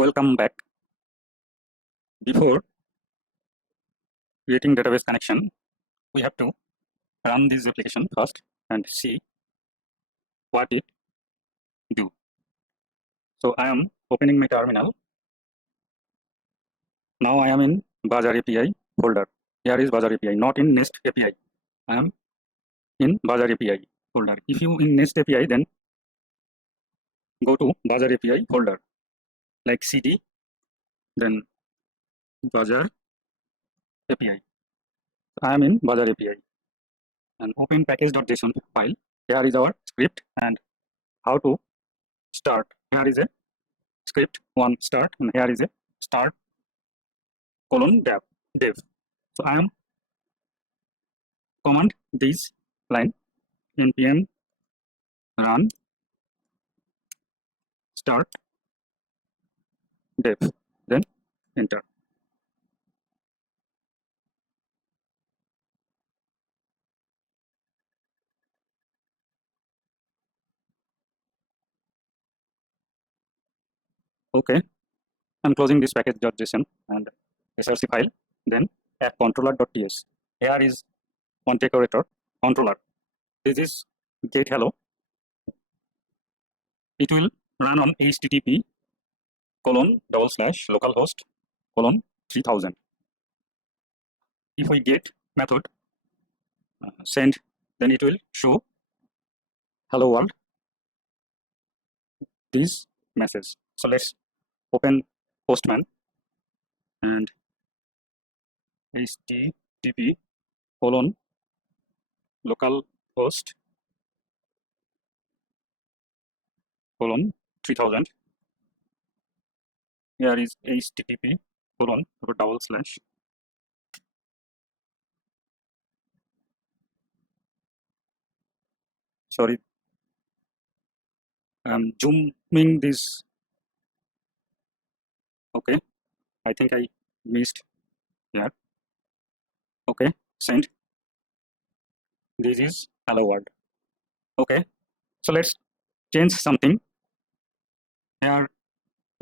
Welcome back. Before creating database connection, we have to run this application first and see what it do. So I am opening my terminal. Now I am in Bazaar API folder. Here is Bazaar API, not in Nest API. I am in Bazaar API folder. If you in Nest API, then go to Bazaar API folder, like CD, then Bazaar API. I am in Bazaar API and open package.json file. Here is our script and how to start. Here is a script one start, and here is a start :dev. So I am command this line npm run start dev, then enter. Okay, I'm closing this package.json and src file, then app controller.ts. Here is one decorator controller. This is get hello. It will run on http://localhost:3000. If we get method send, then it will show hello world this message. So let's open Postman and http://localhost:3000. Here is http:// sorry, I'm zooming this. Okay, I think I missed here. Okay, send. This is hello world. Okay, so let's change something. Here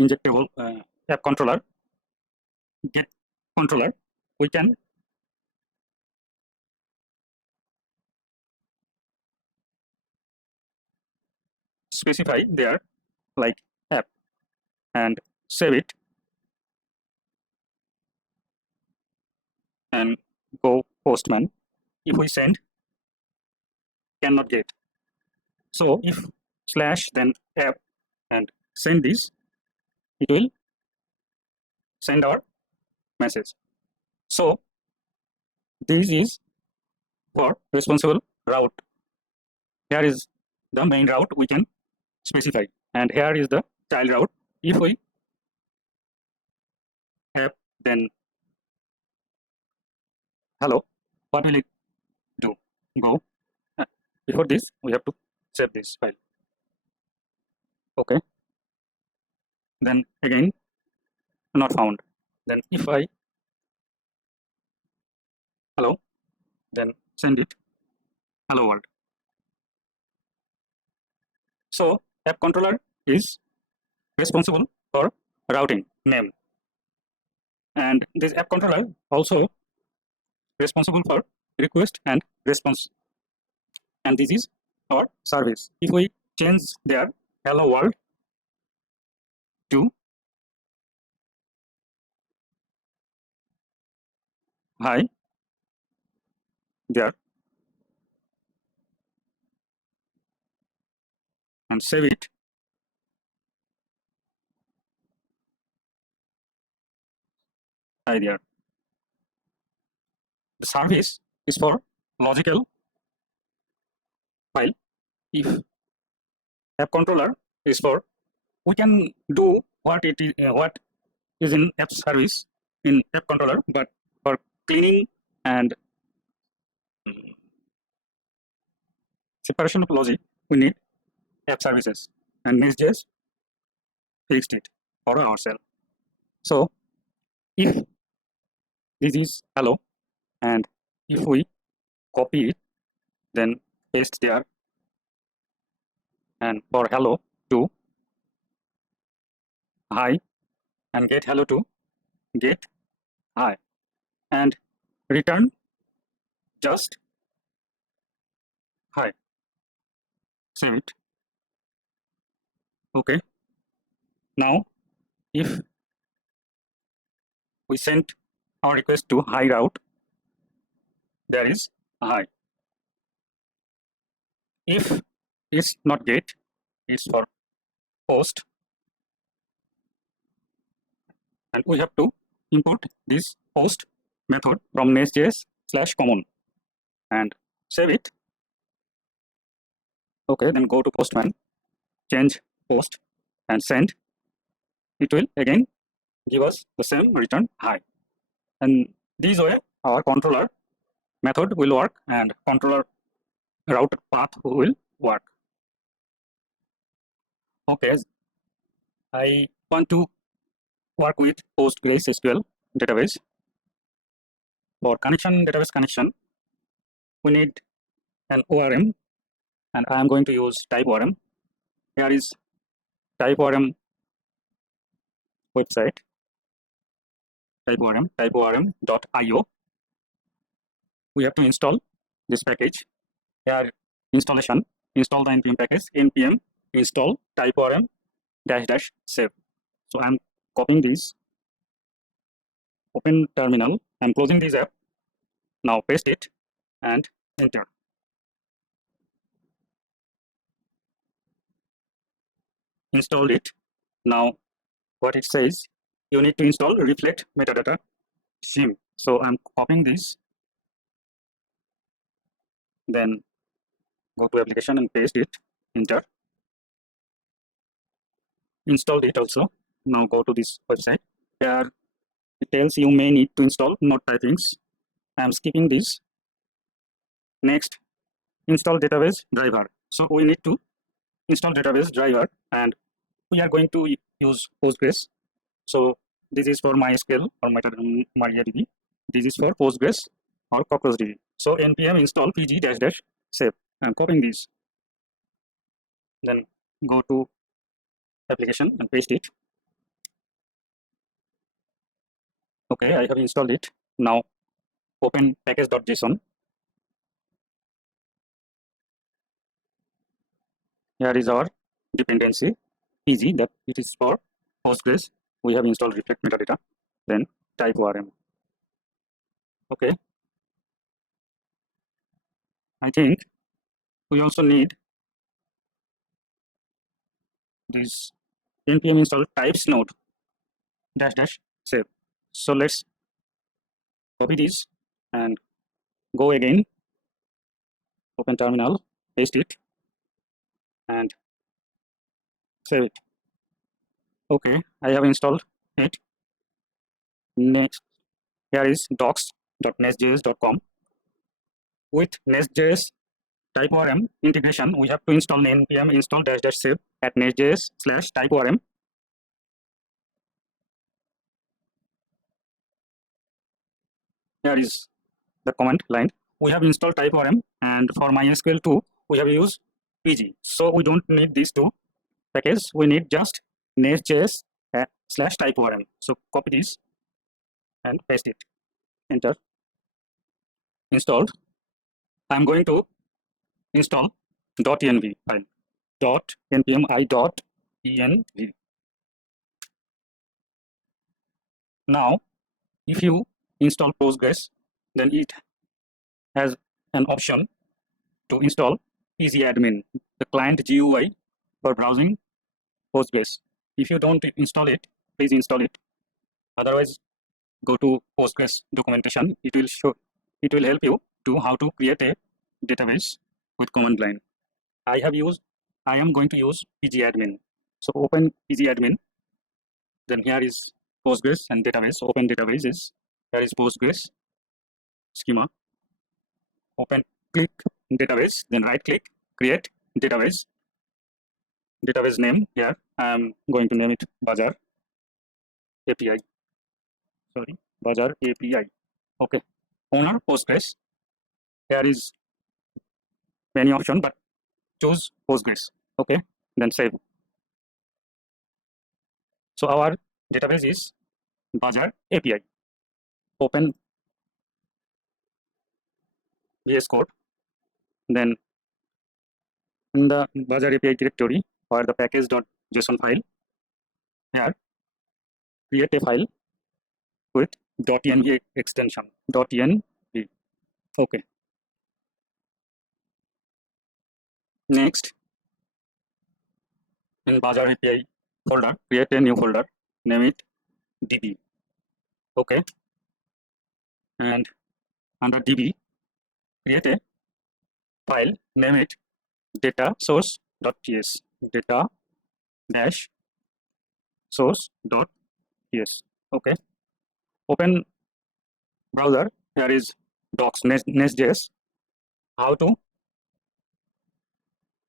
injectable app controller get controller, we can specify there like app and save it and go Postman. If we send, cannot get. So if slash then app and send this, it will send our message. So this is for responsible route. Here is the main route we can specify, and here is the child route. If we have then hello, what will it do? Go. Before this, we have to save this file. Okay. Then again, not found. Then if I hello, then send it hello world. So app controller is responsible for routing name, and this app controller also responsible for request and response, and this is our service. If we change their hello world to hi there and save it, hi there. The service is for logical file. If app controller is for, we can do what it is, what is in app service in app controller, but for cleaning and separation of logic, we need app services, and Nestjs fixed it for ourselves. So if this is hello, and if we copy it, then paste there, and for hello to hi and get hello to get hi and return just hi. Save it. Okay. Now, if we send our request to hi route, there is a hi. If it's not get, it's for post, and we have to import this post method from Nestjs/common and save it. Okay, then go to postman, change post and send. It will again give us the same return hi. And this way our controller method will work and controller route path will work. Okay, I want to work with PostgreSQL database. For database connection, we need an ORM, and I am going to use type ORM. Here is type ORM website, typeorm.io. We have to install this package. Here, installation, install the npm package, npm install typeorm -- save. So I'm copying this, open terminal, I'm closing this app. Now paste it and enter. Installed it. Now what it says, you need to install reflect metadata sim. So I'm copying this, then go to application and paste it, enter. Installed it also. Now go to this website. Here it tells you may need to install node typings. I'm skipping this. Next, install database driver. So we need to install database driver, and we are going to use Postgres. So this is for MySQL or MariaDB. This is for Postgres or CockroachDB. So npm install pg -- save. I'm copying this. Then go to application and paste it. Okay, I have installed it. Now open package.json. Here is our dependency, pg, that it is for Postgres. We have installed reflect metadata. Then type ORM. Okay. I think we also need this npm install types node -- save. So let's copy this and go again, open terminal, paste it and save it. Okay, I have installed it. Next, here is docs.nestjs.com. With Nestjs typeorm integration, we have to install npm install -- save at nestjs/typeorm. Here is the command line. We have installed typeorm, and for MySQL 2, we have used pg. So we don't need these two packages. We need just Nestjs/typeorm. So copy this and paste it. Enter. Installed. I'm going to install .env file. .npm i.env. Now, if you install Postgres, then it has an option to install EasyAdmin, the client GUI for browsing Postgres. If you don't install it, please install it. Otherwise, go to Postgres documentation. It will help you to how to create a database with command line. I am going to use EasyAdmin. So open EasyAdmin. Then here is Postgres and database. Open databases. Here is Postgres schema. Open, click database, then right click, create database. Database name here. I am going to name it Bazaar API. Sorry, Bazaar API. Okay. Owner Postgres. Here is many option, but choose Postgres. Okay. Then save. So our database is Bazaar API. Open VS Code. Then in the Bazaar API directory or the package.json file, here create a file with .env extension. .env. Okay. Next, in Bazaar API folder, create a new folder, name it DB. Okay. And under DB, create a file, name it data source.ts. Data dash source.ts. Okay. Open browser. Here is docs Nestjs. How to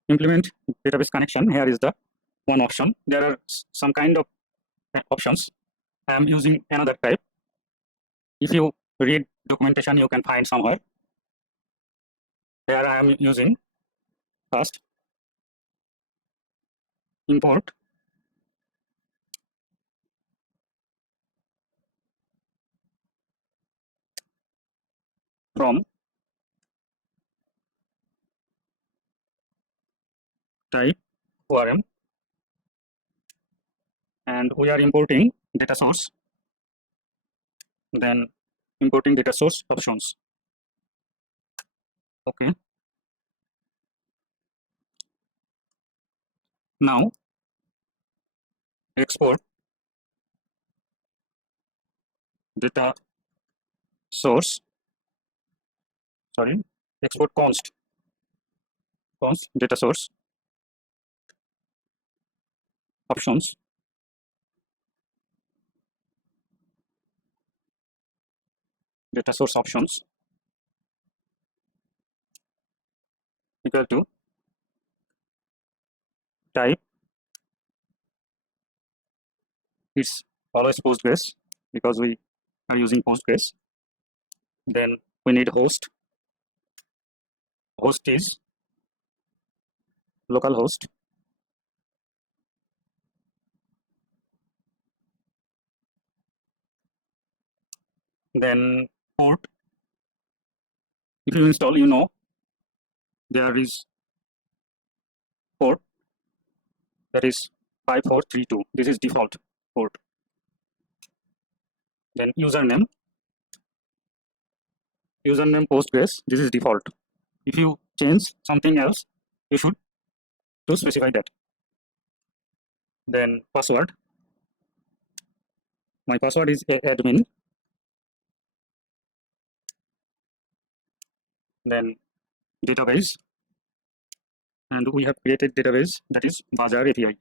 implement database connection. Here is the one option. There are some kind of options. I am using another type. If you read documentation, you can find somewhere. Here I am using first import from type ORM, and we are importing data source. Then importing data source options. Okay. Now export data source. Sorry, export const data source options. Data source options equal to type. It's always Postgres because we are using Postgres. Then we need host. Host is localhost. Then port. If you install, you know there is port that is 5432. This is default port. Then username Postgres. This is default. If you change something else, you should to specify that. Then password. My password is admin. Then database, and we have created database that is Bazaar API.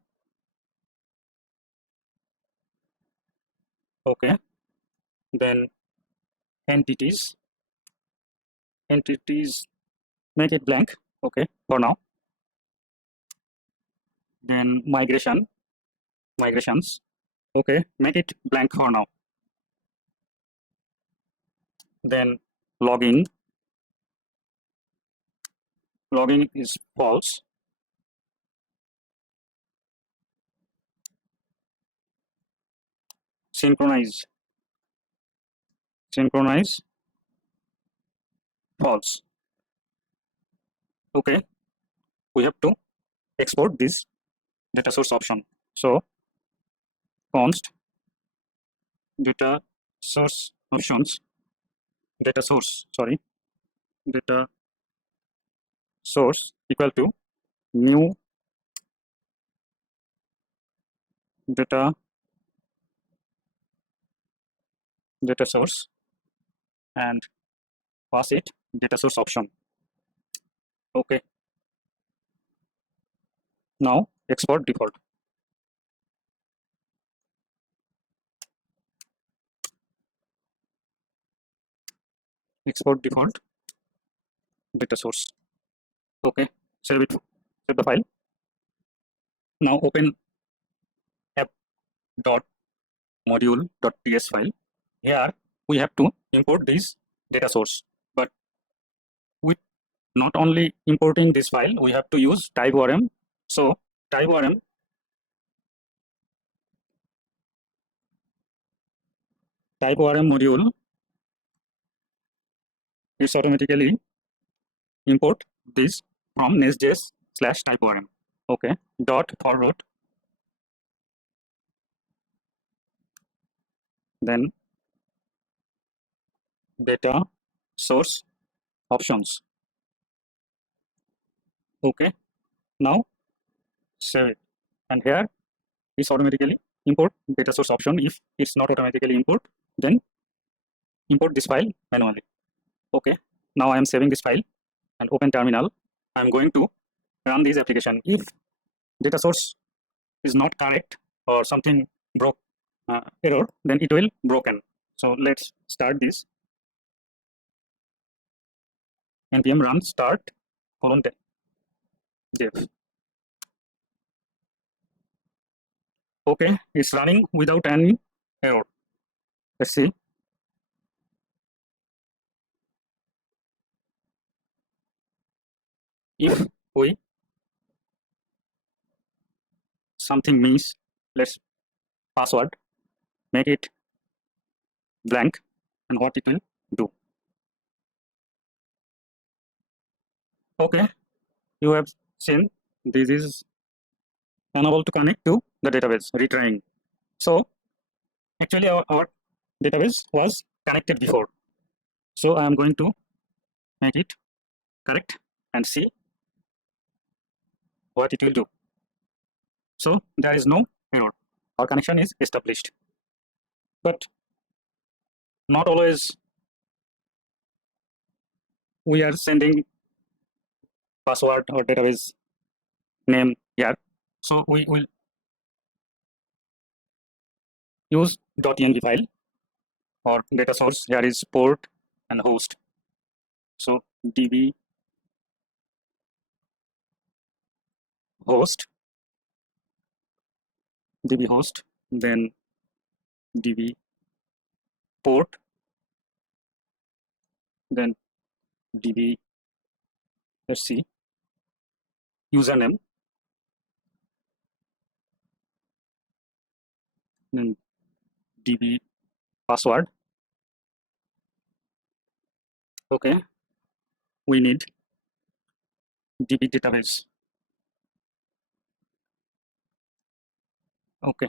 Okay. Then entities make it blank. Okay, for now. Then migrations. Okay, make it blank for now. Then logging is false. Synchronize false. Okay, we have to export this data source option. So const data source options, data source equal to new data source and pass it data source option. Okay. Now export default. Export default data source. Okay. Save the file. Now open app.module.ts file. Here we have to import this data source, but with not only importing this file, we have to use type ORM. So type ORM type ORM module is automatically import this from Nestjs / type ORM. Okay, dot for root, then data source options. Okay, now save it, and here is automatically import data source option. If it's not automatically import, then import this file manually. Okay, now I am saving this file and open terminal. I am going to run this application. If data source is not correct or something broke error, then it will broken. So let's start this. npm run start colon dev. Okay, it's running without any error. Let's see. If we something means, let's password, make it blank, and what it will do. Okay, you have seen this is unable to connect to the database, retrying. So actually our database was connected before. So I am going to make it correct and see what it will do. So there is no error. Our connection is established. But not always we are sending password or database name here. So we will use .env file or data source. Here is port and host. So db host, then db port, then db, let's see, username, then db password. Okay, we need db database. Okay,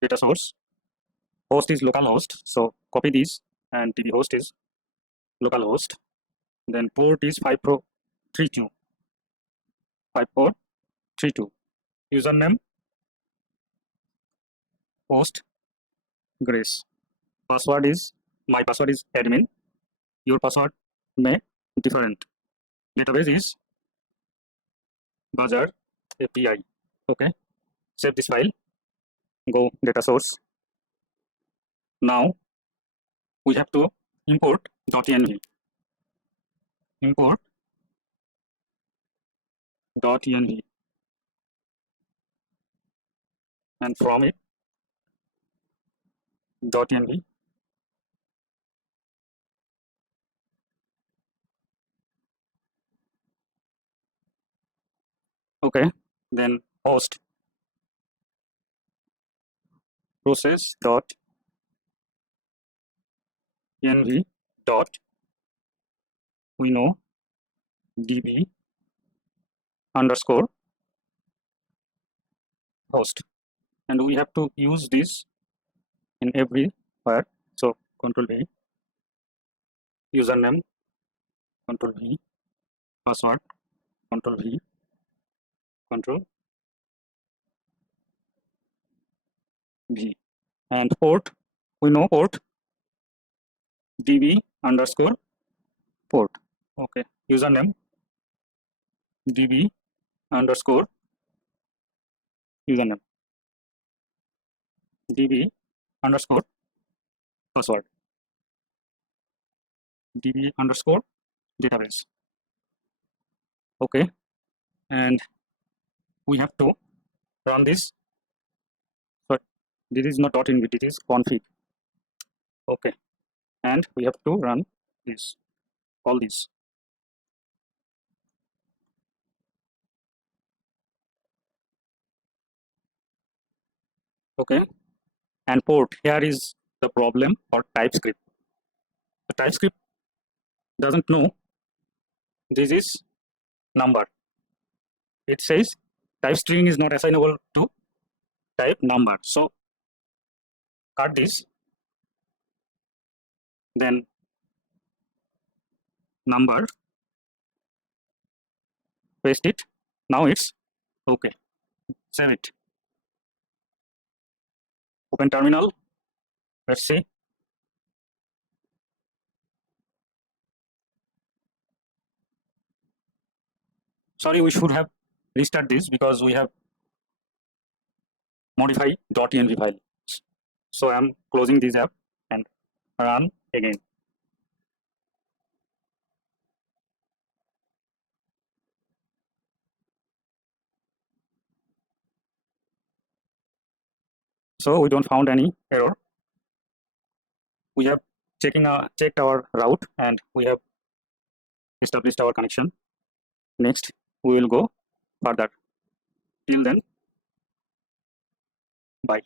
data source, host is localhost, so copy this, and db host is localhost, then port is 5432, username host grace, password is, my password is admin, your password may different, database is Bazaar API. Okay, save this file, go data source. Now we have to import .env, import .env, and from it .env. Okay, then host process .env dot, we know, db underscore host, and we have to use this in everywhere. So control V, username, control V, password, control V, control V, and port, we know port db underscore port. Okay, username db underscore username, db underscore password, db underscore database. Okay, and we have to run this, but this is not .env, it is config. Okay, and we have to run this, all this. Okay, and port. Here is the problem for TypeScript. The TypeScript doesn't know this is number. It says type string is not assignable to type number. So cut this, then number, paste it. Now it's okay. Save it. Open terminal. Let's see. Sorry, we should have restart this because we have modified .env file. So I'm closing this app and run again. So we don't found any error. We have checked our route and we have established our connection. Next, we will go further. Till then, bye.